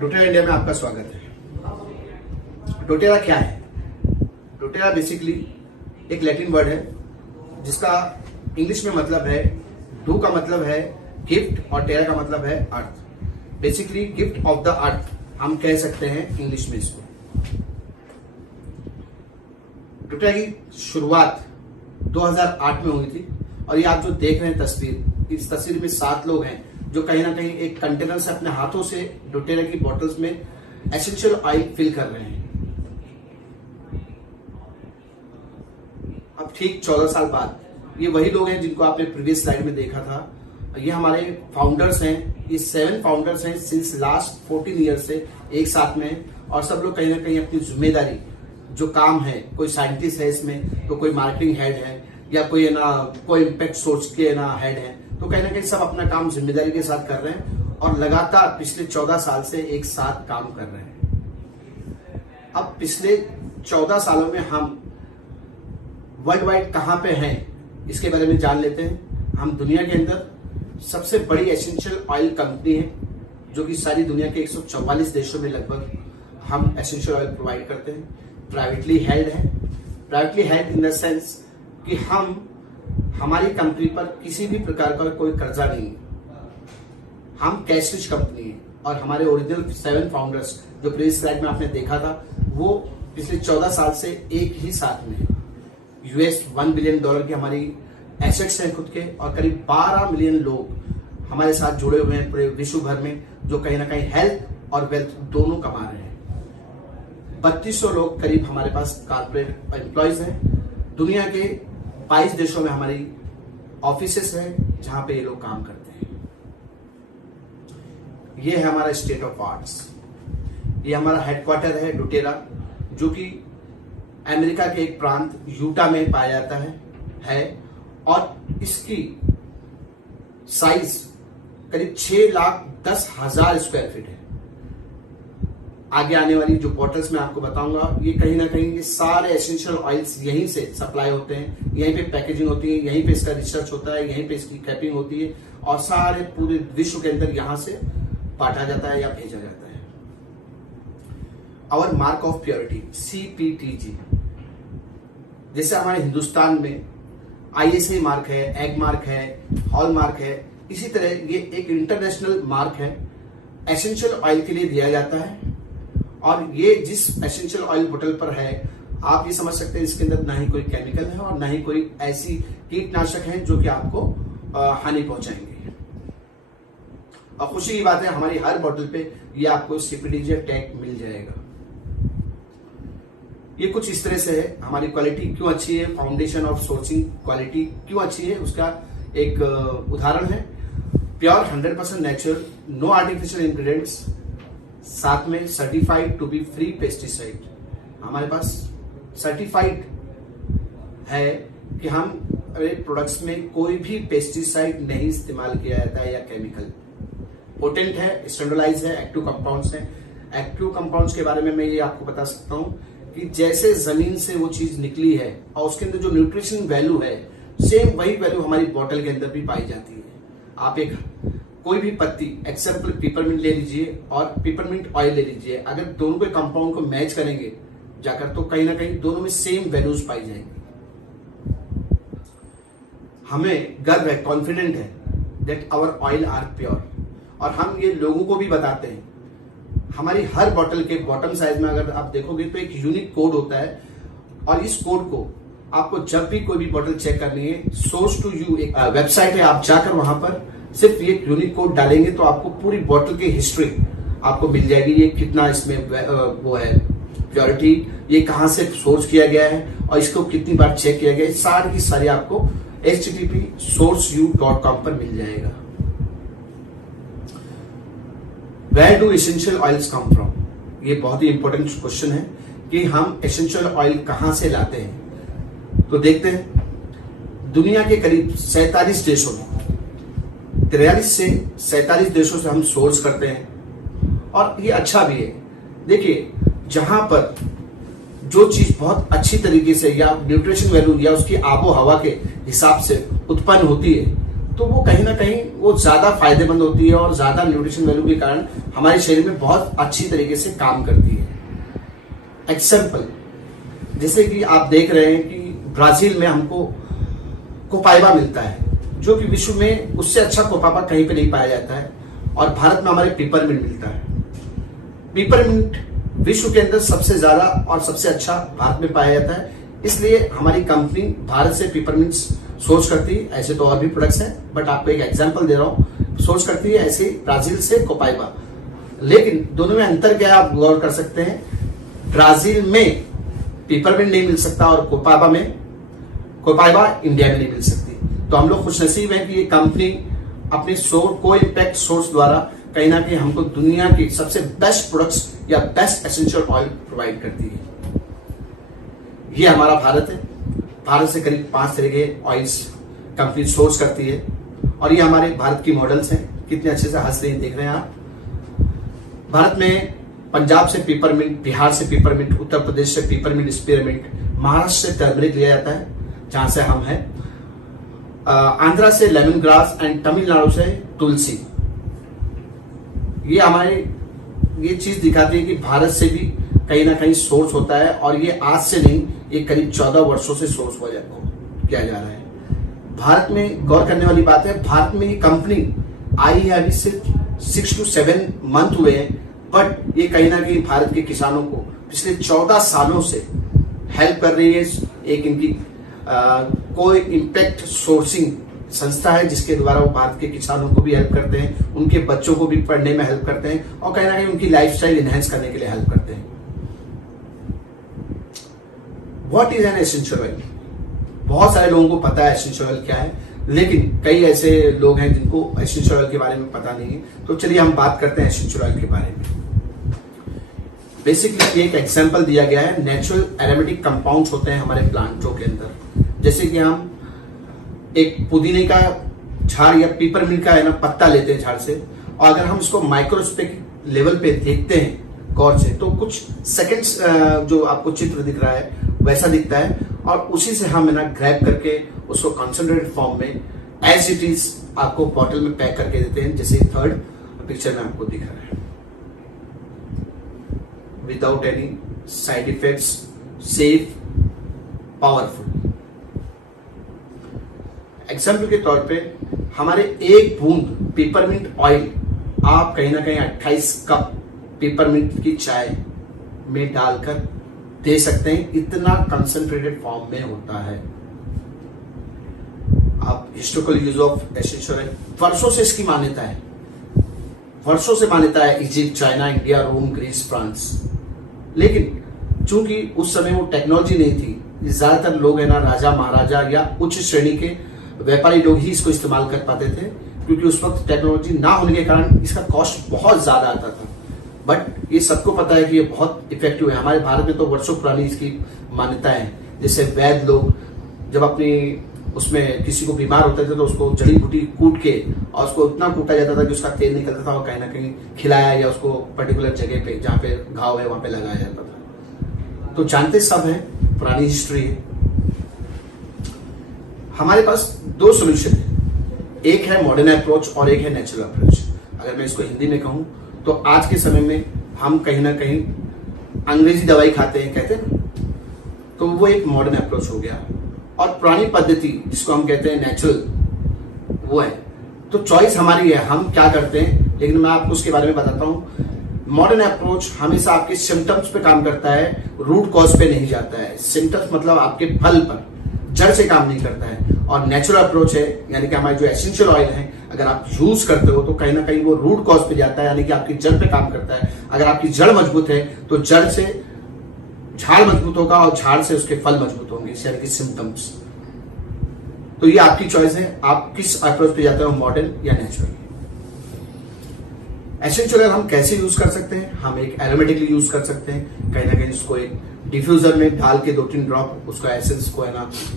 डोटेरा India में आपका स्वागत है। डोटेरा क्या है? डोटेरा बेसिकली एक लैटिन वर्ड है जिसका इंग्लिश में मतलब है, डू का मतलब है गिफ्ट और टेरा का मतलब है earth. Basically gift of the earth हम कह सकते हैं इंग्लिश में इसको। डोटेरा की शुरुआत 2008 में हुई थी और ये आप जो देख रहे हैं तस्वीर, इस तस्वीर में 7 लोग हैं जो कहीं ना कहीं एक कंटेनर से अपने हाथों से डोटेरा की बोतल्स में एसेंशियल ऑयल फिल कर रहे हैं। अब ठीक 14 साल बाद ये वही लोग हैं जिनको आपने प्रीवियस स्लाइड में देखा था। ये हमारे फाउंडर्स हैं, ये 7 फाउंडर्स हैं सिंस लास्ट 14 ईयर से एक साथ में, और सब लोग कहीं ना कहीं अपनी जिम्मेदारी जो काम है, कोई साइंटिस्ट है इसमें, तो कोई मार्केटिंग हेड है या कोई कोई इम्पैक्ट सोच के हेड है, तो कहीं ना कहीं सब अपना काम जिम्मेदारी के साथ कर रहे हैं और लगातार पिछले 14 साल से एक साथ काम कर रहे हैं। अब पिछले 14 सालों में हम वर्ल्ड वाइड कहां पे हैं इसके बारे में जान लेते हैं। हम दुनिया के अंदर सबसे बड़ी एसेंशियल ऑयल कंपनी है जो कि सारी दुनिया के 144 देशों में लगभग हम एसेंशियल ऑयल प्रोवाइड करते हैं। प्राइवेटली हेल्ड है, privately held in the sense कि हमारी कंपनी पर किसी भी प्रकार का कोई कर्जा नहीं है। हम कैश रिच कंपनी है और हमारे ओरिजिनल 7 फाउंडर्स जो प्रीवियस स्लाइड में आपने देखा था वो पिछले 14 साल से एक ही साथ में है। US $1 बिलियन की हमारी एसेट्स हैं खुद के, और करीब 12 मिलियन लोग हमारे साथ जुड़े हुए हैं पूरे विश्व भर में, जो कहीं ना कहीं हेल्थ और वेल्थ दोनों कमा रहे हैं। 3200 लोग करीब हमारे पास कारपोरेट एम्प्लॉयज हैं। दुनिया के 22 देशों में हमारी ऑफिसेस हैं जहां पे ये लोग काम करते हैं। ये है हमारा स्टेट ऑफ आर्ट्स। ये हमारा हेडक्वार्टर है डोटेरा, जो कि अमेरिका के एक प्रांत यूटा में पाया जाता है और इसकी साइज करीब 6,10,000 स्क्वायर फीट है। आगे आने वाली जो बॉटल्स मैं आपको बताऊंगा, ये कहीं ना कहीं ये सारे एसेंशियल ऑयल्स यहीं से सप्लाई होते हैं, यहीं पे पैकेजिंग होती है, यहीं पे इसका रिसर्च होता है, यहीं पे इसकी कैपिंग होती है और सारे पूरे विश्व के अंदर यहां से बांटा जाता है या भेजा जाता है। Our mark of purity CPTG, जैसे हमारे हिंदुस्तान में ISI मार्क है, एग मार्क है, हॉल मार्क है, इसी तरह ये एक इंटरनेशनल मार्क है, एसेंशियल ऑयल के लिए दिया जाता है। और ये जिस एसेंशियल ऑयल बोतल पर है, आप ये समझ सकते हैं इसके अंदर ना ही कोई केमिकल है और ना ही कोई ऐसी कीटनाशक है जो कि आपको हानि पहुंचाएंगे। और खुशी की बात है, हमारी हर बोतल पे ये आपको CPTG टैग मिल जाएगा। ये कुछ इस तरह से है। हमारी क्वालिटी क्यों अच्छी है, फाउंडेशन ऑफ सोर्सिंग क्वालिटी क्यों अच्छी है, उसका एक उदाहरण है। Pure 100% natural, no artificial ingredients, साथ में certified to be free pesticide. हमारे पास सर्टिफाइड है कि हम प्रोडक्ट्स में कोई भी पेस्टिसाइड नहीं इस्तेमाल किया जाता है या केमिकल। पोटेंट है, स्टैंडर्डाइज है, एक्टिव कंपाउंड्स हैं। एक्टिव कंपाउंड्स के बारे में मैं ये आपको बता सकता हूं कि जैसे जमीन से वो चीज निकली है और उसके अंदर जो न्यूट्रिशन वैल्यू है, सेम वही वैल्यू हमारी बॉटल के अंदर भी पाई जाती है। आप एक कोई भी पत्ती, एग्जाम्पल पिपरमिंट ले लीजिए और पिपरमिंट ऑयल ले लीजिए, अगर दोनों के कंपाउंड को मैच करेंगे जाकर, तो कहीं ना कहीं दोनों में सेम वैल्यूज पाई जाएंगी। हमें गर्व है, कॉन्फिडेंट है that our oil are pure, और हम ये लोगों को भी बताते हैं। हमारी हर बोतल के बॉटम साइज में अगर आप देखोगे तो एक यूनिक कोड होता है, और इस कोड को आपको जब भी कोई भी बोतल चेक करनी है, सोर्स टू यू एक वेबसाइट है, आप जाकर वहां पर सिर्फ ये यूनिक कोड डालेंगे तो आपको पूरी बोतल की हिस्ट्री आपको मिल जाएगी। ये कितना इसमें वो है प्योरिटी, ये कहां से सोर्स किया गया है और इसको कितनी बार चेक किया गया है, सारी की सारी आपको http://sourceu.com पर मिल जाएगा। Where do essential oils come from? ये बहुत ही इंपॉर्टेंट क्वेश्चन है कि हम एसेंशियल ऑयल कहां से लाते हैं। तो देखते हैं, दुनिया के करीब 47 देशों में 43 से 47 देशों से हम सोर्स करते हैं, और ये अच्छा भी है। देखिए, जहां पर जो चीज बहुत अच्छी तरीके से या न्यूट्रिशन वैल्यू या उसकी आबो हवा के हिसाब से उत्पन्न होती है, तो वो कहीं ना कहीं वो ज्यादा फायदेमंद होती है और ज्यादा न्यूट्रिशन वैल्यू के कारण हमारे शरीर में बहुत अच्छी तरीके से काम करती है। एग्जाम्पल, जैसे कि आप देख रहे हैं कि ब्राजील में हमको कोपाइबा मिलता है, जो कि विश्व में उससे अच्छा कोपाइबा कहीं पे नहीं पाया जाता है, और भारत में हमारे पिपरमिंट मिलता है। पिपरमिंट विश्व के अंदर सबसे ज्यादा और सबसे अच्छा भारत में पाया जाता है, इसलिए हमारी कंपनी भारत से पिपरमिंट सोर्स करती है। ऐसे तो और भी प्रोडक्ट्स हैं, बट आपको एक एग्जांपल दे रहा हूं, सोर्स करती है ऐसे ब्राजील से कोपाइबा। लेकिन दोनों में अंतर क्या है आप गौर कर सकते हैं। ब्राजील में पिपरमिंट नहीं मिल सकता और कोपाइबा इंडिया में नहीं मिल सकती। तो हम लोग खुशनसीब हैं कि ये कंपनी अपने को इम्पैक्ट सोर्स द्वारा कहीं ना कहीं हमको दुनिया की सबसे बेस्ट प्रोडक्ट्स या बेस्ट एसेंशियल ऑयल प्रोवाइड करती है। ये हमारा भारत है। भारत से करीब 5 तरह के ऑयल्स कंपनी सोर्स करती है, और ये हमारे भारत की मॉडल्स हैं। कितने अच्छे से हंस रहे हैं, देख रहे हैं आप। भारत में पंजाब से पिपरमिंट, बिहार से पिपरमिंट, उत्तर प्रदेश से पिपरमिंट स्पीयरमिंट, महाराष्ट्र से टर्मरिक लिया जाता है जहां से हम हैं, आंध्रा से लेमन ग्रास एंड तमिलनाडु से तुलसी। ये चीज दिखाती है कि भारत से भी कहीं ना कहीं सोर्स होता है, और ये आज से नहीं, ये करीब 14 वर्षों से सोर्स किया जा रहा है। भारत में गौर करने वाली बात है, भारत में ये कंपनी आई है अभी सिर्फ 6 to 7 मंथ हुए हैं, बट ये कहीं ना कहीं भारत के किसानों को पिछले 14 सालों से हेल्प कर रही है। एक इनकी कोई इम्पैक्ट सोर्सिंग संस्था है जिसके द्वारा वो भारत के किसानों को भी हेल्प करते हैं, उनके बच्चों को भी पढ़ने में हेल्प करते हैं, और कहीं ना कहीं उनकी लाइफस्टाइल इनहेंस करने के लिए हेल्प करते हैं। What is an essential oil? बहुत सारे लोगों को पता है एसेंशियल ऑयल क्या है, लेकिन कई ऐसे लोग हैं जिनको एसेंशियल ऑयल के बारे में पता नहीं है। तो चलिए हम बात करते हैं एसेंशियल ऑयल के बारे में। बेसिकली एक एग्जांपल दिया गया है, नेचुरल एरोमेटिक कंपाउंड्स होते हैं हमारे प्लांटों के अंदर। जैसे कि हम एक पुदीने का झाड़ या पीपरमिंट का पत्ता लेते हैं झाड़ से, और अगर हम इसको माइक्रोस्कोपिक लेवल पे देखते हैं गौर से, तो कुछ सेकंड्स जो आपको चित्र दिख रहा है वैसा दिखता है, और उसी से हम ग्रैब करके उसको कंसंट्रेटेड फॉर्म में एज इट इज आपको बॉटल में पैक करके देते हैं, जैसे थर्ड पिक्चर में आपको दिख रहा है। Without any side effects, safe, powerful. Example के तौर पे हमारे एक बूंद पेपरमिंट ऑयल आप कहीं ना कहीं 28 कप पेपरमिंट की चाय में डालकर दे सकते हैं, इतना कंसंट्रेटेड फॉर्म में होता है। आप historical use of essential oil, वर्षों से इसकी मान्यता है, वर्षों से मान्यता है इजिप्ट, चाइना, इंडिया, रोम, ग्रीस, फ्रांस। लेकिन चूंकि उस समय वो टेक्नोलॉजी नहीं थी, ज्यादातर लोग राजा महाराजा या उच्च श्रेणी के व्यापारी लोग ही इसको इस्तेमाल कर पाते थे, क्योंकि उस वक्त टेक्नोलॉजी ना होने के कारण इसका कॉस्ट बहुत ज्यादा आता था। बट ये सबको पता है कि ये बहुत इफेक्टिव है। हमारे भारत में तो वर्षों पुरानी इसकी मान्यता है। जैसे वैद्य लोग जब अपनी उसमें किसी को बीमार होते थे तो उसको जड़ी बूटी कूट के, और उसको इतना कूटा जाता था कि उसका तेल निकलता था, और कहीं ना कहीं खिलाया या उसको पर्टिकुलर जगह पे जहाँ पे घाव है वहां पे लगाया जाता था। तो जानते सब है, पुरानी हिस्ट्री है। हमारे पास 2 सोल्यूशन है, एक है मॉडर्न अप्रोच और एक है नेचुरल अप्रोच। अगर मैं इसको हिंदी में कहूं तो आज के समय में हम कहीं ना कहीं अंग्रेजी दवाई खाते हैं, कहते हैं ना, तो वो एक मॉडर्न अप्रोच हो गया। और पुरानी पद्धति जिसको हम कहते हैं नेचुरल, वो है। तो चॉइस हमारी है, हम क्या करते हैं, लेकिन मैं आपको उसके बारे में बताता हूं। मॉडर्न अप्रोच हमेशा आपके सिम्टम्स पे काम करता है, रूट कॉज पे नहीं जाता है। सिम्टम्स मतलब आपके फल पर, जड़ से काम नहीं करता है। और नेचुरल अप्रोच है, यानी कि हमारे जो एसेंशियल ऑयल है, अगर आप यूज करते हो तो कहीं ना कहीं वो रूट कॉज पे जाता है, यानी कि आपकी जड़ पे काम करता है। अगर आपकी जड़ मजबूत है तो जड़ से झाड़ मजबूत होगा, और झाड़ से उसके फल मजबूत होंगे, यानी कि सिम्टम्स। तो ये आपकी चॉइस है, आप किस अप्रोच पे जाते हो, मॉडर्न या नेचुरल। एसेंशियल ऑयल हम कैसे यूज कर सकते हैं? हम एक एरोमेटिकली यूज कर सकते हैं, कहीं ना कहीं उसको एक डिफ्यूजर में डाल के 2-3 ड्रॉप उसका एसेंस को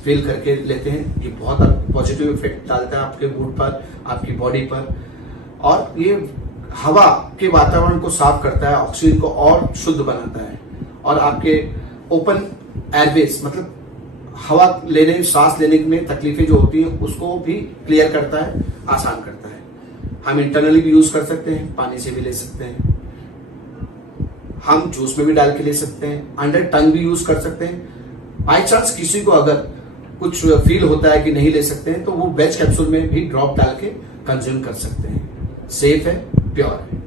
फिल करके लेते हैं। ये बहुत पॉजिटिव इफेक्ट डालता है आपके मूड पर, आपकी बॉडी पर, और ये हवा के वातावरण को साफ करता है, ऑक्सीजन को और शुद्ध बनाता है, और आपके ओपन एयरवेज मतलब हवा लेने, सांस लेने में तकलीफें जो होती हैं उसको भी क्लियर करता है, आसान करता है। हम इंटरनली भी यूज कर सकते हैं, पानी से भी ले सकते हैं, हम जूस में भी डाल के ले सकते हैं, अंडर टंग भी यूज कर सकते हैं। बाई चांस किसी को अगर कुछ फील होता है कि नहीं ले सकते हैं तो वो वेज कैप्सूल में भी ड्रॉप डाल के कंज्यूम कर सकते हैं। सेफ है, प्योर है,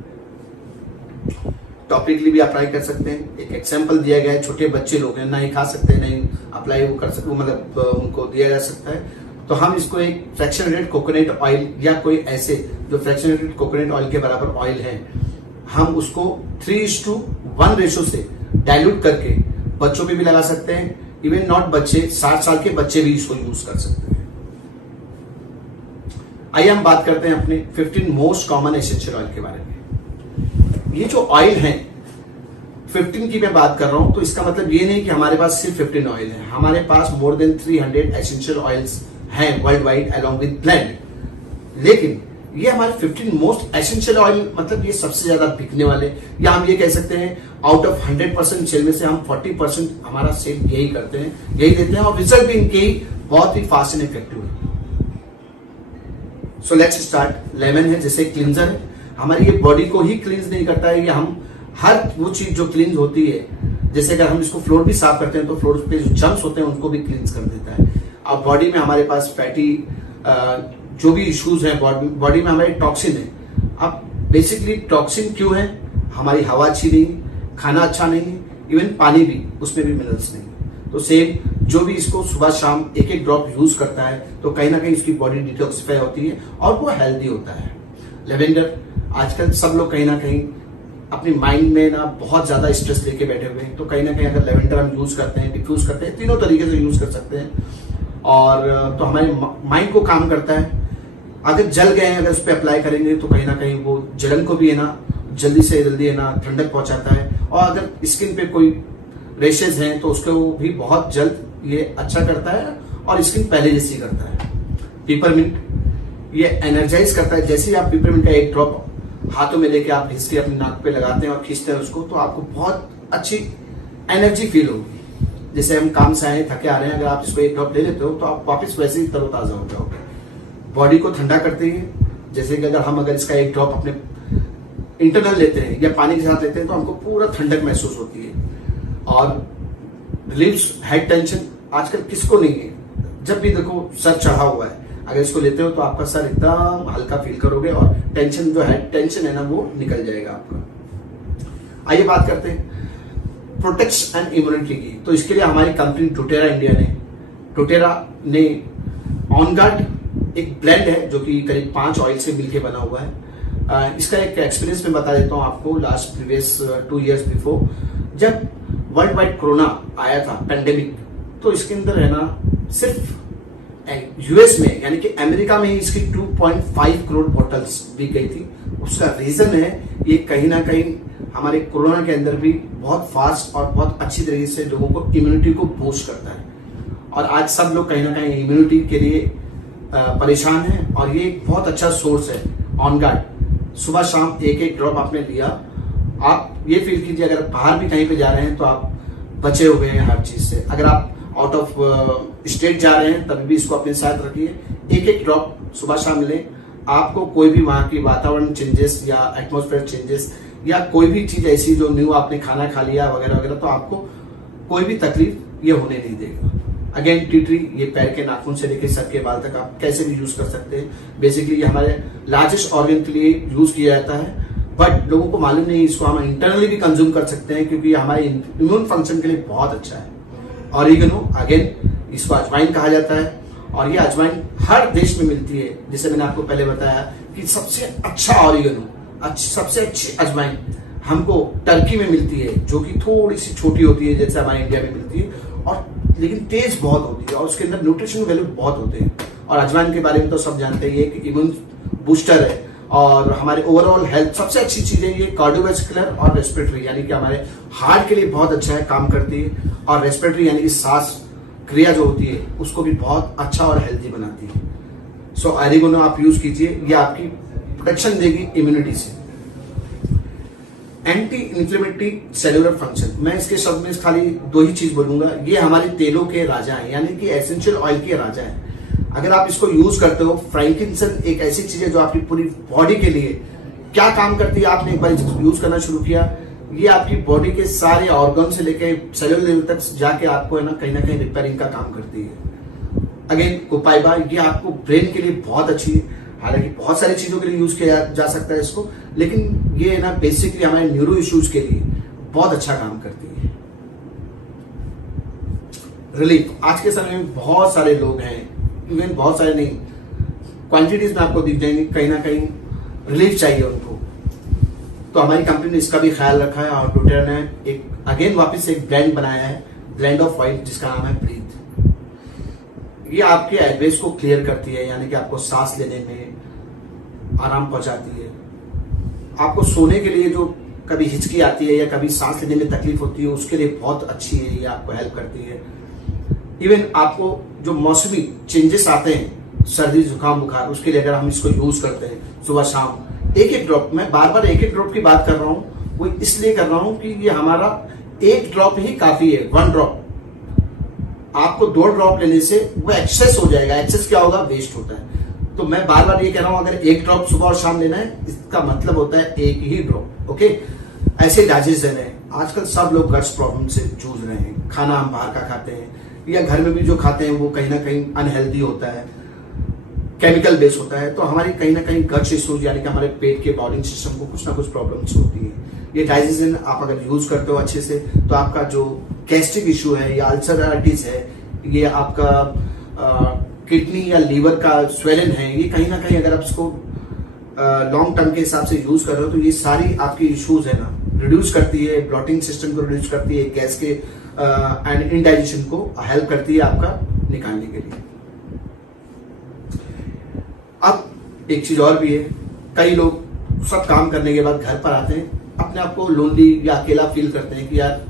टॉपिकली भी अप्लाई कर सकते हैं। एक एग्जाम्पल दिया गया है, छोटे बच्चे लोग हैं, नहीं खा सकते, नहीं अप्लाई वो कर सकते, मतलब उनको दिया जा सकता है। तो हम इसको एक फ्रैक्शनेटेड कोकोनट ऑयल या कोई ऐसे जो फ्रैक्शनेटेड कोकोनट ऑयल के बराबर ऑयल है, हम उसको 3:1 रेशो से डाइल्यूट करके बच्चों पे भी लगा सकते हैं। इवन नॉट बच्चे, 60 साल के बच्चे भी इसको यूज कर सकते हैं। आइए हम बात करते हैं अपने 15 मोस्ट कॉमन एसेंशियल ऑयल के बारे में। ये जो ऑयल है 15 की मैं बात कर रहा हूं, तो इसका मतलब ये नहीं कि हमारे पास सिर्फ 15 ऑयल है। हमारे पास मोर देन 300 एसेंशियल ऑयल्स हैं world wide along with blend. लेकिन ये हमारे 15 मोस्ट एसेंशियल ऑयल, मतलब ये सबसे ज्यादा बिकने वाले, या हम ये कह सकते हैं आउट ऑफ 100% सेल में से हम 40% हमारा सेल यही करते हैं, यही देते हैं, और रिजल्ट भी इनके ही बहुत ही फास्ट एंड इफेक्टिव है। So let's start. लेमन है जैसे क्लींजर है, हमारी ये बॉडी को ही क्लींस नहीं करता है, ये हम हर वो चीज जो क्लींस होती है, जैसे अगर हम इसको फ्लोर भी साफ करते हैं तो फ्लोर पे जो जम्स होते हैं उनको भी क्लींस कर देता है। अब बॉडी में हमारे पास फैटी जो भी इश्यूज हैं, बॉडी में हमारे टॉक्सिन है। अब बेसिकली टॉक्सिन क्यों है? हमारी हवा अच्छी नहीं, खाना अच्छा नहीं है, इवन पानी भी, उसमें भी मिनरल्स नहीं। तो सेम जो भी इसको सुबह शाम एक एक ड्रॉप यूज करता है तो कहीं ना कहीं उसकी बॉडी डिटॉक्सिफाई होती है और वो हेल्दी होता है। लेवेंडर, आजकल सब लोग कहीं ना कहीं अपनी माइंड में ना बहुत ज्यादा स्ट्रेस लेके बैठे हुए हैं, तो कहीं ना कहीं अगर लेवेंडर हम यूज करते हैं, डिफ्यूज करते हैं, तीनों तरीके से यूज कर सकते हैं, और तो हमारे माइंड को काम करता है। अगर जल गए हैं, अगर उस पर अप्लाई करेंगे तो कहीं ना कहीं वो जलन को भी है ना जल्दी से जल्दी है ना ठंडक पहुंचाता है, और अगर स्किन पे कोई रेशेज हैं तो उसको भी बहुत जल्द ये अच्छा करता है और स्किन पहले जैसी करता है। पिपरमिंट, ये एनर्जाइज करता है। जैसे ही आप पिपरमिंट का एक ड्रॉप हाथों में लेके आप घिस के अपनी नाक पे लगाते हैं और खींचते हैं उसको, तो आपको बहुत अच्छी एनर्जी फील होगी। जैसे हम काम से आए, थके आ रहे हैं, अगर आप इसको एक ड्रॉप ले लेते हो तो आप वापस वैसे ही तरोताजा हो जाओगे। बॉडी को ठंडा करती है, जैसे कि अगर इसका एक ड्रॉप अपने इंटरनल लेते हैं या पानी के साथ लेते हैं तो हमको पूरा ठंडक महसूस होती है। और रिलीव्स हेड टेंशन, आजकल किसको नहीं है, जब भी देखो सर चढ़ा हुआ है, अगर इसको लेते हो तो आपका सर एकदम हल्का फील करोगे और टेंशन जो है, टेंशन है ना, वो निकल जाएगा आपका। आइए बात करते हैं प्रोटेक्ट्स एंड इम्यूनिटी की। तो इसके लिए हमारी कंपनी टोटेरा इंडिया ने ऑन गार्ड एक ब्लेंड है जो कि करीब 5 ऑयल से मिलकर बना हुआ है। इसका एक एक्सपीरियंस मैं बता देता हूं आपको। लास्ट प्रीवियस 2 years बिफोर, जब वर्ल्ड वाइड कोरोना आया था, पेंडेमिक, तो इसके अंदर है ना सिर्फ यूएस में यानी कि अमेरिका में ही इसकी 2.5 करोड़ बॉटल्स बिक गई थी। उसका रीजन है ये कहीं ना कहीं हमारे कोरोना के अंदर भी बहुत फास्ट और बहुत अच्छी तरीके से लोगों को इम्यूनिटी को बूस्ट करता है। और आज सब लोग कहीं ना कहीं इम्यूनिटी के लिए परेशान हैं, और ये एक बहुत अच्छा सोर्स है। ऑन गार्ड सुबह शाम एक एक ड्रॉप आपने लिया, आप ये फील कीजिए अगर बाहर भी कहीं पे जा रहे हैं तो आप बचे हुए हैं हर चीज से। अगर आप आउट ऑफ स्टेट जा रहे हैं तभी भी इसको अपने साथ रखिए, एक एक ड्रॉप सुबह शाम लें। आपको कोई भी वहां की वातावरण चेंजेस या एटमोस्फेयर चेंजेस या कोई भी चीज ऐसी जो न्यू आपने खाना खा लिया वगैरह वगैरह, तो आपको कोई भी तकलीफ ये होने नहीं देगा। अगेन टी ट्री, ये पैर के नाखून से लेकर सर के बाल तक आप कैसे भी यूज कर सकते हैं। बेसिकली ये हमारे लार्जेस्ट ऑर्गन के लिए यूज किया जाता है, बट लोगों को मालूम नहीं, इसको हम इंटरनली भी कंज्यूम कर सकते हैं क्योंकि ये हमारे इम्यून फंक्शन के लिए बहुत अच्छा है। ऑरिगेनो, अगेन इसको अजवाइन कहा जाता है, और ये अजवाइन हर देश में मिलती है। जैसे मैंने आपको पहले बताया कि सबसे अच्छा ऑरिगेनो, सबसे अच्छी अजवाइन हमको टर्की में मिलती है, जो कि थोड़ी सी छोटी होती है जैसे हमारे इंडिया में मिलती है, और लेकिन तेज बहुत होती है और उसके अंदर न्यूट्रिशन वैल्यू बहुत होते हैं। और अजवाइन के बारे में तो सब जानते हैं, ये एक इम्यून बूस्टर है और हमारे ओवरऑल हेल्थ सबसे अच्छी चीज है। ये कार्डियोवैस्कुलर और रेस्पिरेटरी यानी कि हमारे हार्ट के लिए बहुत अच्छा है, काम करती है, और रेस्पिरेटरी यानी कि सांस क्रिया जो होती है उसको भी बहुत अच्छा और हेल्दी बनाती है। सो ऑरिगेनो आप यूज कीजिए, ये आपकी प्रोटेक्शन देगी इम्यूनिटी से। Anti inflammatory cellular function. मैं इसके शब्द में खाली दो ही चीज बोलूंगा, ये हमारे तेलों के राजा हैं, यानी कि एसेंशियल ऑयल के राजा हैं। अगर आप इसको यूज करते हो, फ्रैंकिंसन एक ऐसी चीज है जो आपकी पूरी बॉडी के लिए क्या काम करती है, आपने एक बार यूज करना शुरू किया, ये आपकी बॉडी के सारे ऑर्गन से लेके सेलुलर लेवल तक जाके आपको है ना कहीं रिपेयरिंग का काम करती है। अगेन कोपाइबा, ये आपको ब्रेन के लिए बहुत अच्छी है, हालांकि बहुत सारी चीजों के लिए यूज किया जा सकता है इसको, लेकिन ये है ना बेसिकली हमारे न्यूरो इश्यूज के लिए बहुत अच्छा काम करती है। रिलीफ, आज के समय में बहुत सारे लोग हैं, इवन बहुत सारे नहीं, क्वांटिटीज में आपको दिख जाएंगे, कहीं ना कहीं रिलीफ चाहिए उनको, तो हमारी कंपनी ने इसका भी ख्याल रखा है और डोटेरा ने एक अगेन वापस एक ब्रांड बनाया है, ब्रांड ऑफ ऑयल, जिसका नाम है ब्रीथ। ये आपके एयरवेज को क्लियर करती है, यानी कि आपको सांस लेने में आराम पहुंचाती है। आपको सोने के लिए जो कभी हिचकी आती है या कभी सांस लेने में तकलीफ होती है, उसके लिए बहुत अच्छी है, ये आपको हेल्प करती है। इवन आपको जो मौसमी चेंजेस आते हैं, सर्दी जुकाम बुखार, उसके लिए अगर हम इसको यूज करते हैं सुबह शाम एक एक ड्रॉप, मैं बार बार एक एक ड्रॉप की बात कर रहा हूं, वो इसलिए कर रहा हूं कि ये हमारा एक ड्रॉप ही काफी है, 1 ड्रॉप। आपको 2 ड्रॉप लेने से वो एक्सेस हो जाएगा। एक्सेस क्या होगा, वेस्ट होता है। तो मैं बार बार ये कह रहा हूं, अगर 1 ड्रॉप सुबह और शाम लेना है, इसका मतलब होता है 1 ही ड्रॉप। ओके, ऐसे डाइजेशन है, आजकल सब लोग गट्स प्रॉब्लम से जूझ रहे हैं, खाना हम बाहर का खाते हैं या घर में भी जो खाते हैं वो कहीं ना कहीं अनहेल्दी होता है, केमिकल बेस होता है, तो हमारी कहीं ना कहीं गट्स इश्यूज, यानी कि हमारे पेट के बॉलिंग सिस्टम को कुछ ना कुछ प्रॉब्लम्स होती है। ये डाइजेशन आप अगर यूज करते हो अच्छे से, तो आपका जो गैस्ट्रिक इशू है या अल्सराइटिस है, ये आपका किडनी या लीवर का स्वेलन है, ये कहीं ना कहीं अगर आप इसको लॉन्ग टर्म के हिसाब से यूज कर रहे हो, तो ये सारी आपकी इश्यूज है ना रिड्यूस करती है, ब्लॉटिंग सिस्टम को रिड्यूस करती है, गैस के एंड इंडाइजेशन को हेल्प करती है आपका निकालने के लिए। अब एक चीज और भी है, कई लोग सब काम करने के बाद घर पर आते हैं, अपने आप को लोनली या अकेला फील करते हैं कि यार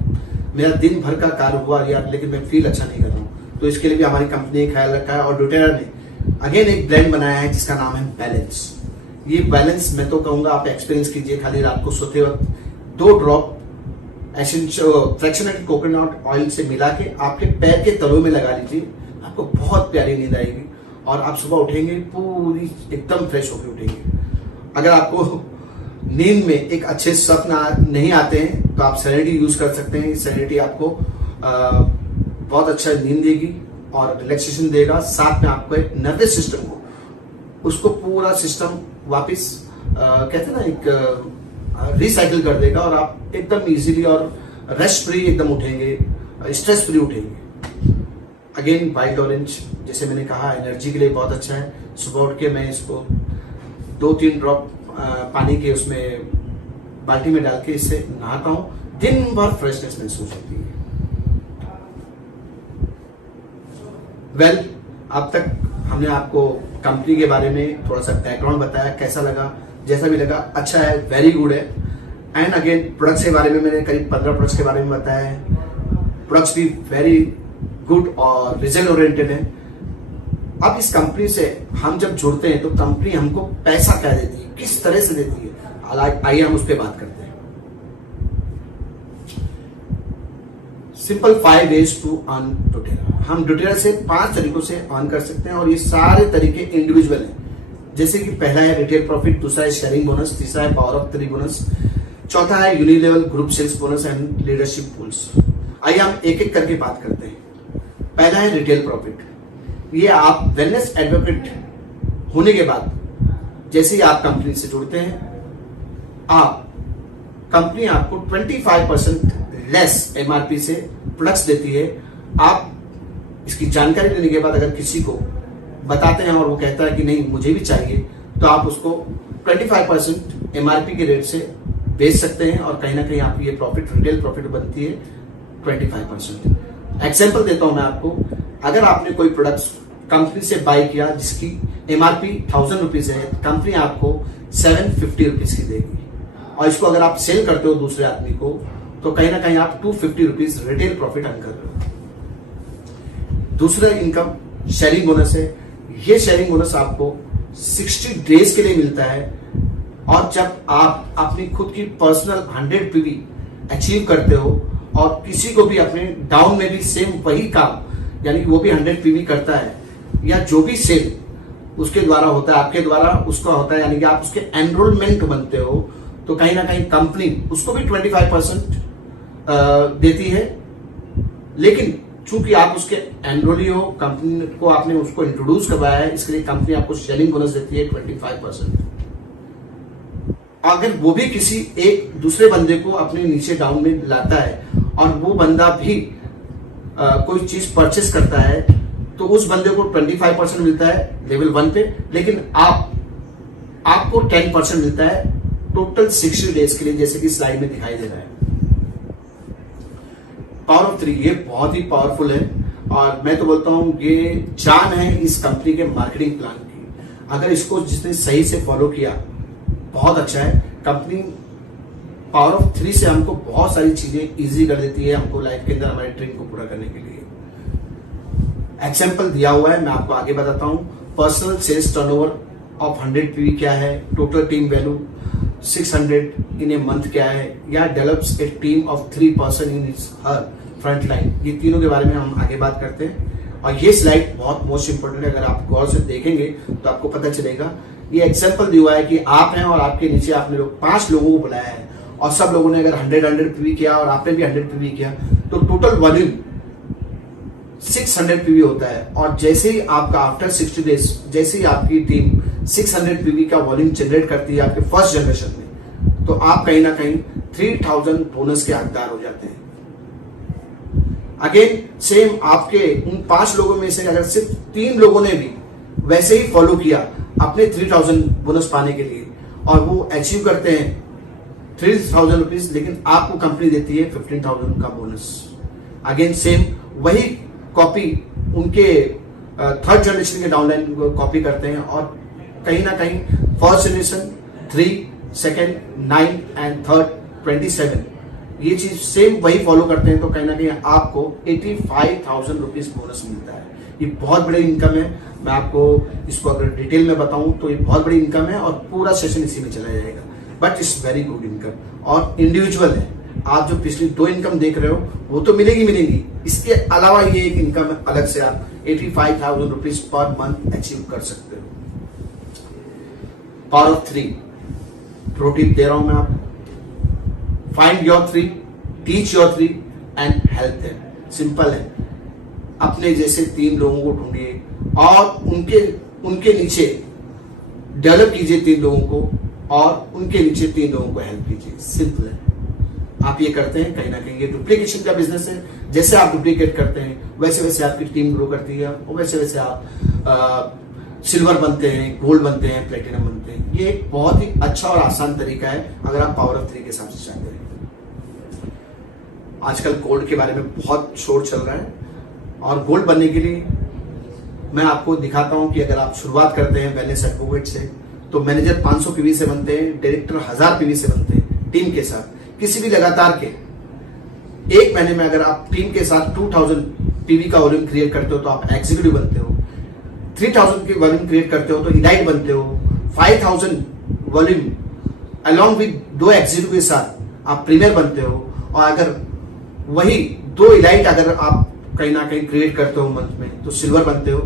मेरा दिन भर का कार्य हुआ यार, लेकिन मैं फील अच्छा नहीं कर रहा हूं। तो इसके लिए भी हमारी कंपनी ने ख्याल रखा है और डोटेरा ने अगेन एक ब्रांड बनाया है जिसका नाम है बैलेंस। ये बैलेंस मैं तो कहूंगा आप एक्सपीरियंस कीजिए, खाली रात को सोते वक्त 2 ड्रॉप फ्रैक्शनेटेड कोकोनट ऑयल से मिला के आपके पैर के तलों में लगा लीजिए, आपको बहुत प्यारी नींद आएगी और आप सुबह उठेंगे पूरी एकदम फ्रेश होकर उठेंगे। अगर आपको नींद में एक अच्छे स्वप्न नहीं आते हैं तो आप सेरेनिटी यूज कर सकते हैं। सेरेनिटी आपको बहुत अच्छा नींद देगी और रिलैक्सेशन देगा, साथ में आपको एक नर्वस सिस्टम को उसको पूरा सिस्टम वापस कहते हैं ना एक रिसाइकिल कर देगा और आप एकदम इजीली और रेस्ट फ्री एकदम उठेंगे, स्ट्रेस फ्री उठेंगे। अगेन वाइट ऑरेंज, जैसे मैंने कहा, एनर्जी के लिए बहुत अच्छा है। सुबह उठ के मैं इसको 2-3 ड्रॉप पानी के उसमें बाल्टी में डाल के इससे नहाता हूं, दिन भर फ्रेशनेस महसूस होती है। वेल, अब तक हमने आपको कंपनी के बारे में थोड़ा सा बैकग्राउंड बताया, कैसा लगा, जैसा भी लगा अच्छा है, वेरी गुड है। एंड अगेन प्रोडक्ट्स के बारे में मैंने करीब 15 प्रोडक्ट्स के बारे में बताया है। प्रोडक्ट्स भी वेरी गुड और रिजल्ट ओरिएंटेड है। अब इस कंपनी से हम जब जुड़ते हैं तो कंपनी हमको पैसा क्या देती है, किस तरह से देती है, आइए हम उस पर बात करते हैं। Simple 5 ways to earn doTERRA. हम डोटेरा से 5 तरीकों से अर्न कर सकते हैं और ये सारे तरीके इंडिविजुअल हैं। जैसे कि पहला है रिटेल प्रॉफिट, दूसरा है शेयरिंग बोनस, तीसरा है पावर ऑफ 3 बोनस, चौथा है unilevel group sales bonus and leadership pools. आइए हम एक एक करके बात करते हैं। पहला है रिटेल प्रॉफिट। ये आप वेलनेस एडवोकेट होने के बाद जैसे ही आप कंपनी से जुड़ते हैं, कंपनी आपको 25% लेस एमआरपी से प्रोडक्ट्स देती है। आप इसकी जानकारी लेने के बाद अगर किसी को बताते हैं और वो कहता है कि नहीं मुझे भी चाहिए, तो आप उसको 25% एमआरपी के रेट से बेच सकते हैं और कहीं ना कहीं आपकी ये प्रॉफिट, रिटेल प्रॉफिट बनती है 25%। एग्जाम्पल देता हूं मैं आपको, अगर आपने कोई प्रोडक्ट्स कंपनी से बाय किया जिसकी एमआरपी 1000 रुपीज है, कंपनी आपको 750 रुपीज की देगी और इसको अगर आप सेल करते हो दूसरे आदमी को तो कहीं ना कहीं आप 250 रुपीज रिटेल प्रॉफिट अर्न कर रहे हो। दूसरा इनकम शेयरिंग बोनस है। ये शेयरिंग बोनस आपको 60 डेज के लिए मिलता है। और जब आप अपनी खुद की पर्सनल 100 पीवी अचीव करते हो और किसी को भी अपने डाउन में भी सेम वही काम, यानी वो भी 100 पीवी करता है, या जो भी सेल उसके द्वारा होता है, आपके द्वारा उसका होता है, यानी कि आप उसके एनरोलमेंट बनते हो, तो कहीं ना कहीं कंपनी उसको भी 25% देती है। लेकिन चूंकि आप उसके एनरोली हो, कंपनी को आपने उसको इंट्रोड्यूस करवाया है, इसके लिए कंपनी आपको शेयरिंग बोनस देती है 25%। अगर वो भी किसी एक दूसरे बंदे को अपने नीचे डाउन में लाता है और वो बंदा भी कोई चीज परचेस करता है, तो उस बंदे को 25% मिलता है लेवल 1 पे, लेकिन आपको 10% मिलता है टोटल 60 डेज के लिए, जैसे कि स्लाइड में दिखाई दे रहा है। पावर ऑफ 3 ये बहुत ही पावरफुल है और मैं तो बोलता हूं ये जान है इस कंपनी के मार्केटिंग प्लान की। अगर इसको जिसने सही से फॉलो किया बहुत अच्छा है। कंपनी पावर ऑफ 3 से हमको बहुत सारी चीजें इजी कर देती है, हमको लाइफ के अंदर हमारे ड्रीम को पूरा करने के लिए। एग्जाम्पल दिया हुआ है, मैं आपको आगे बताता हूं। Personal sales turnover of 100 PV क्या है, total team value 600 in a month क्या है, या develops a team of 3 person in हर फ्रंट लाइन, ये तीनों के बारे में हम आगे बात करते हैं। और ये स्लाइड बहुत मोस्ट इंपोर्टेंट है, अगर आप गौर से देखेंगे तो आपको पता चलेगा। ये एग्जाम्पल दिया हुआ है कि आप हैं और आपके नीचे आपने लोग 5 लोगों को बुलाया है और सब लोगों ने अगर 100 पीवी किया और आपने भी 100 पीवी किया, तो टोटल वॉल्यूम 600 पीवी होता है। और जैसे ही आपका आफ्टर 60 डेज जैसे ही आपकी टीम 600 पीवी का वॉल्यूम जनरेट करती है आपके फर्स्ट जनरेशन में, तो आप कहीं ना कहीं 3000 बोनस के हकदार हो जाते हैं। अगेन सेम आपके उन 5 लोगों में से अगर सिर्फ 3 लोगों ने भी वैसे ही फॉलो किया अपने 3000 बोनस पाने के लिए और वो अचीव करते हैं 3000 रुपीज, लेकिन आपको कंपनी देती है 15,000 का बोनस। अगेन सेम वही कॉपी उनके थर्ड जनरेशन के डाउनलाइन कॉपी करते हैं और कहीं ना कहीं first generation 3, second 9 and third 27 ये चीज सेम वही फॉलो करते हैं, तो कहीं ना कहीं आपको 85,000 रुपीज बोनस मिलता है। ये बहुत बड़ी इनकम है। मैं आपको इसको अगर डिटेल में बताऊं तो ये बहुत बड़ी इनकम है और पूरा सेशन इसी में चला जाएगा, but it's very good income और इंडिविजुअल है। आप जो पिछली 2 इनकम देख रहे हो वो तो मिलेगी, इसके अलावा ये एक इनकम अलग से आप 85,000 रुपीज पर मंथ अचीव कर सकते हो। पावर ऑफ 3 प्रो टिप दे रहा हूं मैं आपको। Find your 3, teach your 3 and help them. Simple है, अपने जैसे 3 लोगों को ढूंढिए और उनके नीचे डेवलप कीजिए 3 लोगों को और उनके नीचे 3 लोगों को हेल्प कीजिए। सिंपल है, आप ये करते हैं कहीं ना कहीं ये डुप्लीकेशन का बिजनेस है। जैसे आप डुप्लीकेट करते हैं वैसे वैसे आपकी टीम ग्रो करती है और वैसे वैसे आप सिल्वर बनते हैं, गोल्ड बनते हैं, प्लेटिनम बनते हैं। ये एक बहुत ही अच्छा और आसान तरीका है अगर आप पावर ऑफ 3 के हिसाब से चाहते हैं। आजकल गोल्ड के बारे में बहुत शोर चल रहा है और गोल्ड बनने के लिए मैं आपको दिखाता हूं कि अगर आप शुरुआत करते हैं वेलनेस एडवोकेट से, तो मैनेजर 500 पीवी से बनते हैं, डायरेक्टर 1000 पीवी से बनते हैं टीम के साथ। किसी भी लगातार के 1 महीने में अगर आप टीम के साथ 2000 पीवी का वॉल्यूम क्रिएट करते हो तो आप एग्जीक्यूटिव बनते हो, 3000 की वॉल्यूम क्रिएट करते हो तो इलाइट बनते हो, 5000 वॉल्यूम अलॉन्ग विद 2 एग्जीक्यूटिव के साथ आप प्रीमियर बनते हो। और अगर वही 2 इलाइट अगर आप कहीं ना कहीं क्रिएट करते हो मंथ में तो सिल्वर बनते हो,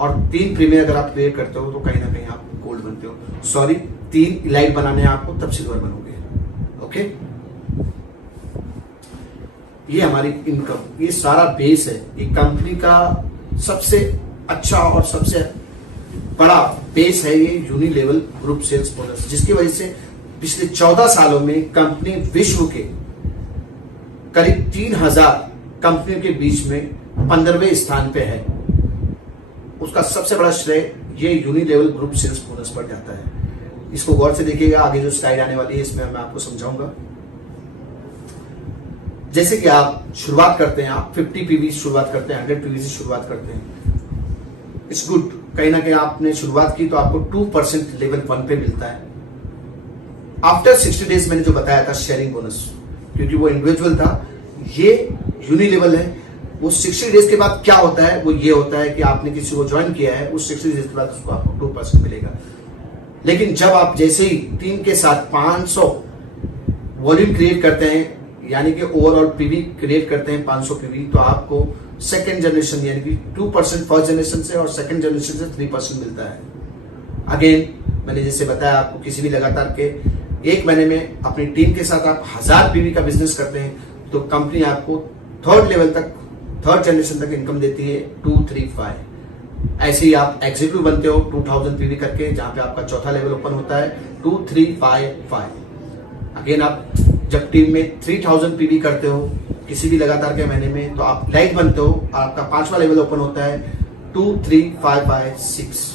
और 3 प्रीमियर अगर आप क्रिएट करते हो तो कहीं ना कहीं आप गोल्ड बनते हो। सॉरी, 3 इलाइट बनाने हैं आपको, तब सिल्वर बनोगे। ओके, ये हमारी इनकम, ये सारा बेस है। ये कंपनी का सबसे अच्छा और सबसे बड़ा बेस है ये यूनिलेवल ग्रुप सेल्स बोनस, जिसकी वजह से पिछले 14 सालों में कंपनी विश्व के करीब 3000 कंपनियों के बीच में 15वें स्थान पे है। उसका सबसे बड़ा श्रेय ये यूनिलेवल ग्रुप सेल्स बोनस पर जाता है। इसको गौर से देखिएगा, आगे जो स्लाइड आने वाली है इसमें मैं आपको समझाऊंगा। जैसे कि आप शुरुआत करते हैं, आप 50 पीवी शुरुआत करते हैं, 100 पीवी से शुरुआत करते हैं, इट्स गुड। कहीं ना कहीं आपने शुरुआत की तो आपको 2% लेवल 1 पे मिलता है। आफ्टर 60 डेज मैंने जो बताया था शेयरिंग बोनस, क्योंकि वो इंडिविजुअल था, ये यूनिलेवल है। वो 60 डेज के बाद क्या होता है, वो ये होता है कि आपने किसी को ज्वाइन किया है, उस 60 डेज के बाद उसको आपको 2% मिलेगा। लेकिन जब आप जैसे ही टीम के साथ 500 वॉल्यूम क्रिएट करते हैं, यानी कि ओवरऑल पीवी क्रिएट करते हैं 500 पीवी, तो आपको सेकेंड जनरेशन यानी कि 2% फर्स्ट जनरेशन से और सेकेंड जनरेशन से 3% मिलता है। अगेन मैंने जैसे बताया आपको, किसी भी लगातार के एक महीने में अपनी टीम के साथ आप 1000 पीवी का बिजनेस करते हैं तो कंपनी आपको थर्ड लेवल तक, थर्ड जनरेशन तक इनकम देती है 235। ऐसे ही आप एग्जीक्यूटिव बनते हो 2000 पीवी करके, जहां पे आपका चौथा लेवल ओपन होता है 2355। अगेन आप जब टीम में 3000 पीवी करते हो किसी भी लगातार के महीने में, तो आप लाइट बनते हो, आपका पांचवा लेवल ओपन होता है 23556।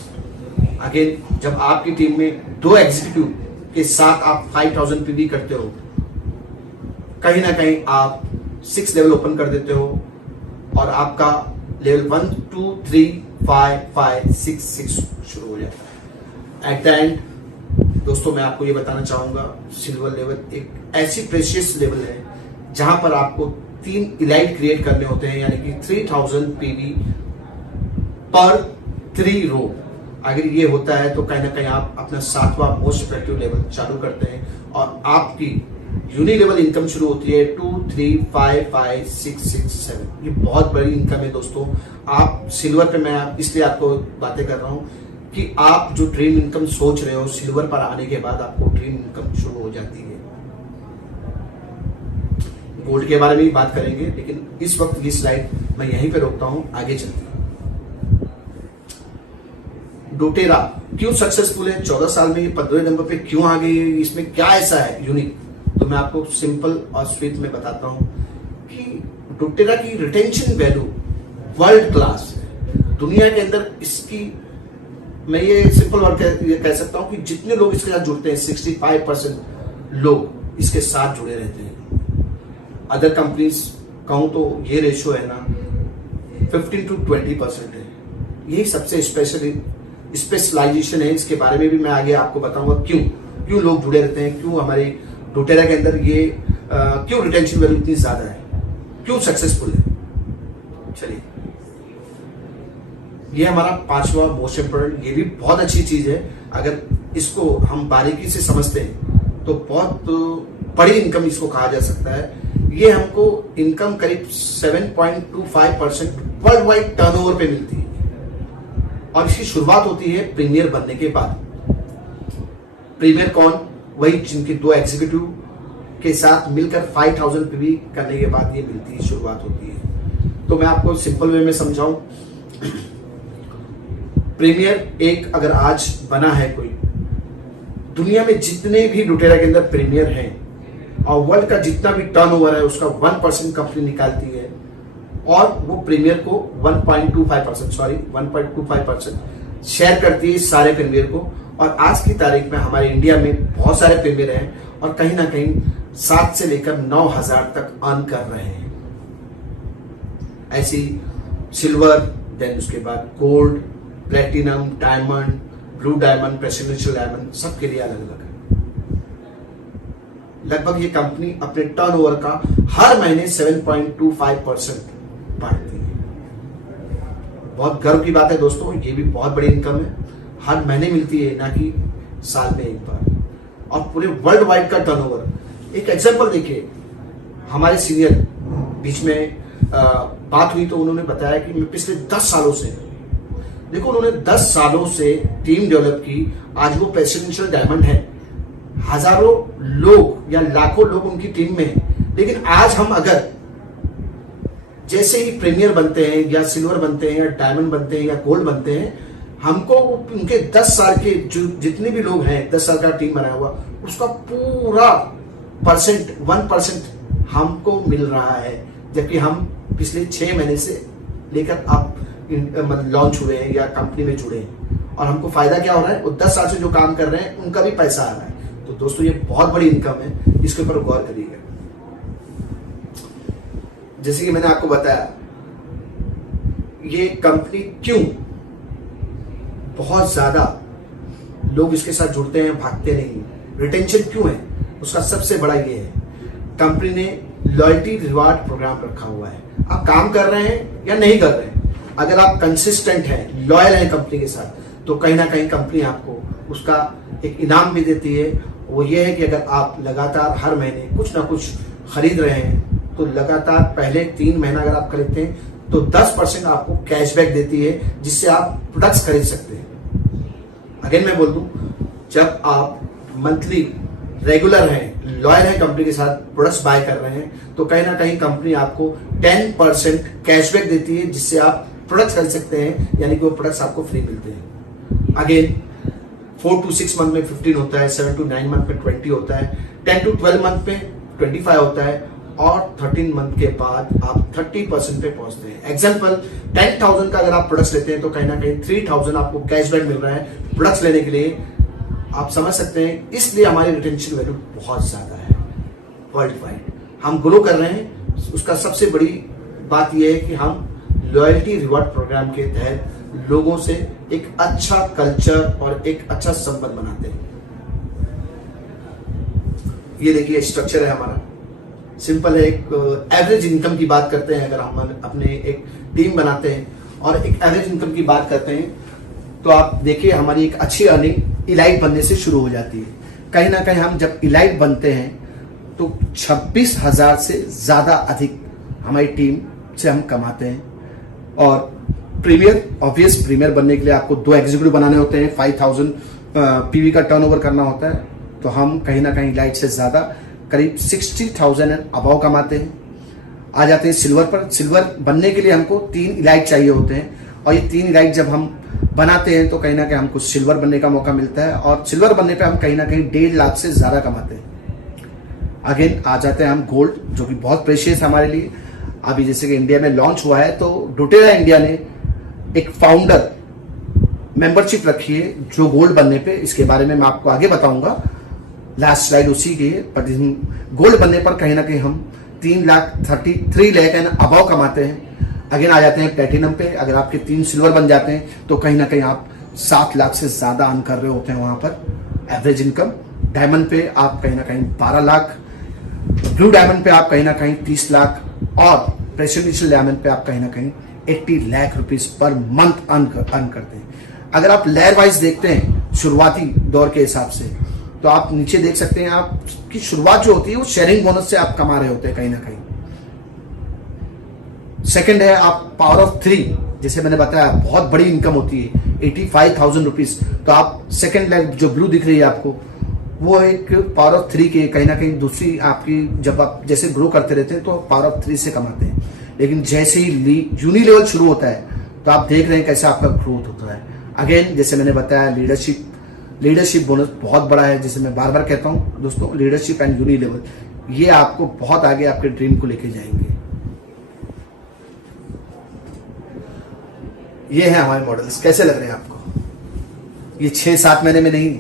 अगेन जब आपकी टीम में 2 एग्जीक्यूटिव के साथ आप 5000 पीवी करते हो, कहीं ना कहीं आप 6 लेवल ओपन कर देते हो और आपका लेवल 1 2 3 5 5 6 6 शुरू हो जाता है। एट द एंड दोस्तों मैं आपको ये बताना चाहूंगा, सिल्वर लेवल एक ऐसी प्रेशियस लेवल है जहां पर आपको 3 इलाइट क्रिएट करने होते हैं, यानी कि 3000 पीवी पर 3 रो। अगर ये होता है तो कहीं ना कहीं आप अपना 7वां मोस्ट इफेक्टिव लेवल चालू करते हैं और आपकी यूनि लेवल इनकम शुरू होती है 2 3 5 5 6 6 7। ये बहुत बड़ी इनकम है दोस्तों। आप सिल्वर पे मैं इसलिए आपको बातें कर रहा हूं कि आप जो ड्रीम इनकम सोच रहे हो, सिल्वर पर आने के बाद आपको ड्रीम इनकम शुरू हो जाती है। गोल्ड के बारे में भी बात करेंगे, लेकिन इस वक्त ये स्लाइड मैं यहीं पे रोकता हूं, आगे चलते हैं। डोटेरा क्यों सक्सेसफुल है, 14 साल में ये 15वें नंबर पे क्यों आ गई, इसमें क्या ऐसा है यूनिक, तो मैं आपको सिंपल और स्वीट में बताता हूं कि डोटेरा की रिटेंशन वैल्यू वर्ल्ड क्लास है दुनिया के अंदर। इसकी मैं ये सिंपल वर्ड कह सकता हूं कि जितने लोग इसके साथ जुड़ते हैं 65% लोग इसके साथ जुड़े रहते हैं। अदर कंपनीज कहूं तो ये रेशियो है ना 15 to 20% है। यही सबसे स्पेशलाइजेशन है। इसके बारे में भी मैं आगे आपको बताऊंगा क्यों लोग जुड़े रहते हैं, क्यों हमारे डोटेरा के अंदर ये क्यों रिटेंशन वैल्यू इतनी ज्यादा है, क्यों सक्सेसफुल है। चलिए, ये हमारा 5वां मोस्ट इम्पोर्टेंट, ये भी बहुत अच्छी चीज है। अगर इसको हम बारीकी से समझते हैं तो बहुत बड़ी इनकम इसको कहा जा सकता है। ये हमको इनकम करीब 7.25% वर्ल्ड वाइड टर्नओवर पे मिलती है और इसकी शुरुआत होती है प्रीमियर बनने के बाद। प्रीमियर कौन, वही जिनके 2 एग्जीक्यूटिव के साथ मिलकर 5000 पीवी करने के बाद ये मिलती है, शुरुआत होती है। तो मैं आपको सिंपल वे में समझाऊं, प्रीमियर एक अगर आज बना है कोई, दुनिया में जितने भी डोटेरा के अंदर प्रीमियर हैं और वर्ल्ड का जितना भी टर्नओवर है उसका 1% कंपनी निकालती है और वो प्रीमियर को 1.25% शेयर करती है सारे प्रीमियर को। और आज की तारीख में हमारे इंडिया में बहुत सारे प्रीमियर हैं और कहीं ना कहीं 7 से लेकर 9000 तक अर्न कर रहे हैं। ऐसी सिल्वर, देन उसके बाद gold, platinum, diamond, blue diamond, presidential diamond, सबके लिए अलग अलग है। लगभग ये कंपनी अपने टर्नओवर का हर महीने 7.25% बढ़ती है। बहुत गर्व की बात है दोस्तों, ये भी बहुत बड़ी इनकम है, हर महीने मिलती है, ना कि साल में एक बार। और पूरे वर्ल्ड वाइड का टर्नओवर, एक एग्जांपल देखिए, हमारे सीनियर बीच में बात हुई तो उन्होंने बताया कि मैं पिछले 10 सालों से, देखो उन्होंने 10 सालों से टीम डेवलप की, आज वो प्रेसिडेंशियल डायमंड है, हजारों लोग या लाखों लोग उनकी टीम में हैं। लेकिन आज हम अगर जैसे ही प्रीमियर बनते हैं या सिल्वर बनते हैं या डायमंड बनते हैं या गोल्ड बनते हैं, हमको उनके 10 साल के जो जितने भी लोग हैं, 10 साल का टीम बनाया हुआ, उसका पूरा 1% हमको मिल रहा है, जबकि हम पिछले 6 महीने से लेकर अब लॉन्च हुए हैं या कंपनी में जुड़े हैं और हमको फायदा क्या हो रहा है, वो 10 साल से जो काम कर रहे हैं उनका भी पैसा आ रहा है। तो दोस्तों ये बहुत बड़ी इनकम है, इसके ऊपर गौर करिएगा। जैसे कि मैंने आपको बताया, ये कंपनी क्यों बहुत ज्यादा लोग इसके साथ जुड़ते हैं, भागते नहीं, रिटेंशन क्यों है, उसका सबसे बड़ा ये है, कंपनी ने लॉयल्टी रिवार्ड प्रोग्राम रखा हुआ है। आप काम कर रहे हैं या नहीं कर रहे हैं, अगर आप कंसिस्टेंट हैं, लॉयल हैं कंपनी के साथ, तो कहीं ना कहीं कंपनी आपको उसका एक इनाम भी देती है। वो ये है कि अगर आप लगातार हर महीने कुछ ना कुछ खरीद रहे हैं तो लगातार पहले 3 महीना अगर आप खरीदते हैं तो 10% आपको कैशबैक देती है, जिससे आप प्रोडक्ट्स खरीद सकते हैं। अगेन मैं बोल दूं, जब आप मंथली रेगुलर हैं, लॉयल है कंपनी के साथ, प्रोडक्ट्स बाय कर रहे हैं, तो कहीं ना कहीं कंपनी आपको 10% कैशबैक देती है, जिससे आप प्रोडक्ट्स खरीद सकते हैं, यानी कि वो प्रोडक्ट्स आपको फ्री मिलते हैं। अगेन 4 to 6 मंथ में 15 होता है, 7 to 9 मंथ में 20 होता है, 10 to 12 मंथ में 25 होता है, और 13 मंथ के बाद आप 30% पे पहुंचते हैं। एग्जाम्पल 10,000 का अगर आप प्रोडक्ट्स लेते हैं तो कहीं ना कहीं 3,000 आपको कैशबैक मिल रहा है प्रोडक्ट्स लेने के लिए। आप समझ सकते हैं, इसलिए हमारी रिटेंशन वैल्यू बहुत ज्यादा है वर्ल्ड वाइड। हम ग्रो कर रहे हैं, उसका सबसे बड़ी बात यह है कि हम लॉयल्टी रिवॉर्ड प्रोग्राम के तहत लोगों से एक अच्छा कल्चर और एक अच्छा संबंध बनाते हैं। ये देखिए स्ट्रक्चर है हमारा, सिंपल है। एक एवरेज इनकम की बात करते हैं, अगर हम अपने एक टीम बनाते हैं और एक एवरेज इनकम की बात करते हैं, तो आप देखिए हमारी एक अच्छी अर्निंग इलाइट बनने से शुरू हो जाती है। कहीं ना कहीं हम जब इलाइट बनते हैं तो 26,000 से ज्यादा अधिक हमारी टीम से हम कमाते हैं। और प्रीमियर, ऑब्वियस प्रीमियर बनने के लिए आपको 2 एग्जीक्यूटिव बनाने होते हैं, 5,000 पीवी का टर्नओवर करना होता है, तो हम कहीं ना कहीं इलाइट से ज्यादा करीब 60,000 एंड अबाव कमाते हैं। आ जाते हैं सिल्वर पर। सिल्वर बनने के लिए हमको 3 इलाइट चाहिए होते हैं, और ये 3 इलाइट जब हम बनाते हैं तो कहीं ना कहीं हमको सिल्वर बनने का मौका मिलता है, और सिल्वर बनने पे हम कहीं ना कहीं 1.5 लाख से ज्यादा कमाते हैं। अगेन आ जाते हैं हम गोल्ड, जो कि बहुत प्रेशियस हमारे लिए। अभी जैसे कि इंडिया में लॉन्च हुआ है, तो डोटेरा इंडिया ने एक फाउंडर मेंबरशिप रखी है जो गोल्ड बनने पे, इसके बारे में मैं आपको आगे बताऊंगा, लास्ट स्लाइड उसी की है। पर गोल्ड बनने पर कहीं ना कहीं हम 3 लाख एंड अबाव कमाते हैं। अगेन आ जाते हैं प्लेटिनम पे, अगर आपके 3 सिल्वर बन जाते हैं तो कहीं ना कहीं आप 7 लाख से ज्यादा अर्न कर रहे होते हैं वहां पर एवरेज इनकम। डायमंड पे आप कहीं ना कहीं 12 लाख, ब्लू डायमंड पे आप कहीं ना कहीं 30 लाख, और प्रेसिडेंशियल डायमंड पे आप कहीं ना कहीं 80 lakh rupees per month earn करते हैं। अगर आप लेयर वाइज देखते हैं शुरुआती दौर के हिसाब से, तो आप नीचे देख सकते हैं, आपकी शुरुआत जो होती है वो शेयरिंग बोनस से आप कमा रहे होते हैं कहीं ना कहीं। सेकंड है आप पावर ऑफ 3, जैसे मैंने बताया बहुत बड़ी इनकम होती है, 85,000 रुपीज। तो आप सेकंड लेयर जो ब्लू दिख रही है आपको, वो एक पावर ऑफ 3 के कहीं ना कहीं दूसरी आपकी, जब आप जैसे ग्रो करते रहते हैं तो पावर ऑफ 3 से कमाते हैं। लेकिन जैसे ही यूनी लेवल शुरू होता है तो आप देख रहे हैं कैसे आपका ग्रोथ होता है। अगेन जैसे मैंने बताया, लीडरशिप बोनस बहुत बड़ा है, जैसे मैं बार बार कहता हूं दोस्तों, लीडरशिप एंड यूनी लेवल, ये आपको बहुत आगे आपके ड्रीम को लेके जाएंगे। ये है हमारे मॉडल्स, कैसे लग रहे हैं आपको? ये 6-7 महीने में नहीं,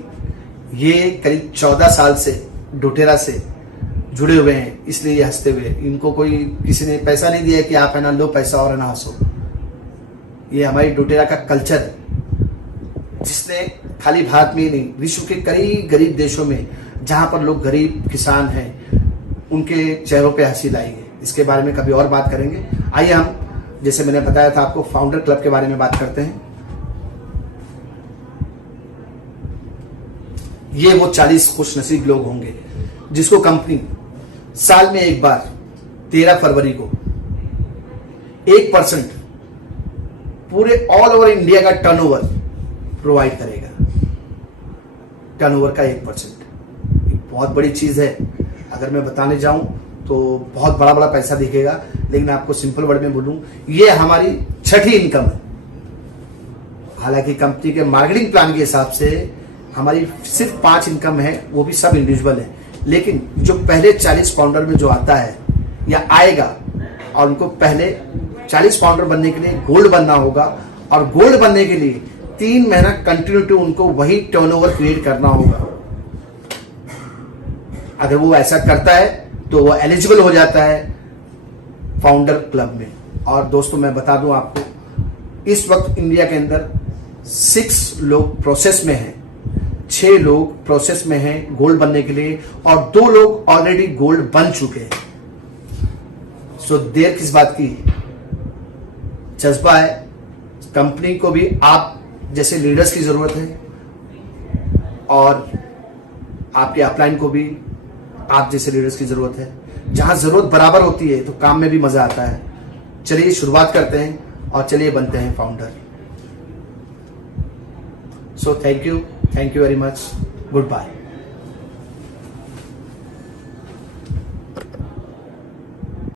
ये करीब 14 साल से डोटेरा से जुड़े हुए हैं, इसलिए ये हंसते हुए। इनको कोई किसी ने पैसा नहीं दिया कि आप है ना लो पैसा और है ना हंसो। ये हमारी डोटेरा का कल्चर है, जिसने खाली भारत में ही नहीं, विश्व के कई गरीब देशों में जहां पर लोग गरीब किसान हैं, उनके चेहरों पे हंसी लाई है। इसके बारे में कभी और बात करेंगे। आइए हम, जैसे मैंने बताया था आपको, फाउंडर क्लब के बारे में बात करते हैं। ये वो 40 खुशनसीब लोग होंगे जिसको कंपनी साल में एक बार 13 फरवरी को 1% पूरे ऑल ओवर इंडिया का टर्नओवर प्रोवाइड करेगा। टर्नओवर का 1%, बहुत बड़ी चीज है। अगर मैं बताने जाऊं तो बहुत बड़ा बड़ा पैसा दिखेगा, लेकिन आपको सिंपल वर्ड में बोलूं, ये हमारी 6ठी इनकम है। हालांकि कंपनी के मार्केटिंग प्लान के हिसाब से हमारी सिर्फ 5 इनकम है, वो भी सब इंडिविजुअल है। लेकिन जो पहले 40 फाउंडर में जो आता है या आएगा, और उनको पहले 40 फाउंडर बनने के लिए गोल्ड बनना होगा, और गोल्ड बनने के लिए 3 महीना कंटिन्यू उनको वही टर्नओवर क्रिएट करना होगा। अगर वो ऐसा करता है तो वो एलिजिबल हो जाता है फाउंडर क्लब में। और दोस्तों मैं बता दूं आपको, इस वक्त इंडिया के अंदर 6 लोग प्रोसेस में हैं, 6 लोग प्रोसेस में हैं गोल्ड बनने के लिए, और 2 लोग ऑलरेडी गोल्ड बन चुके हैं। सो देर किस बात की? जज्बा है। कंपनी को भी आप जैसे लीडर्स की जरूरत है, और आपके अपलाइन को भी आप जैसे लीडर्स की जरूरत है। जहां जरूरत बराबर होती है तो काम में भी मजा आता है। चलिए शुरुआत करते हैं और चलिए बनते हैं founder. So thank you very much, good bye.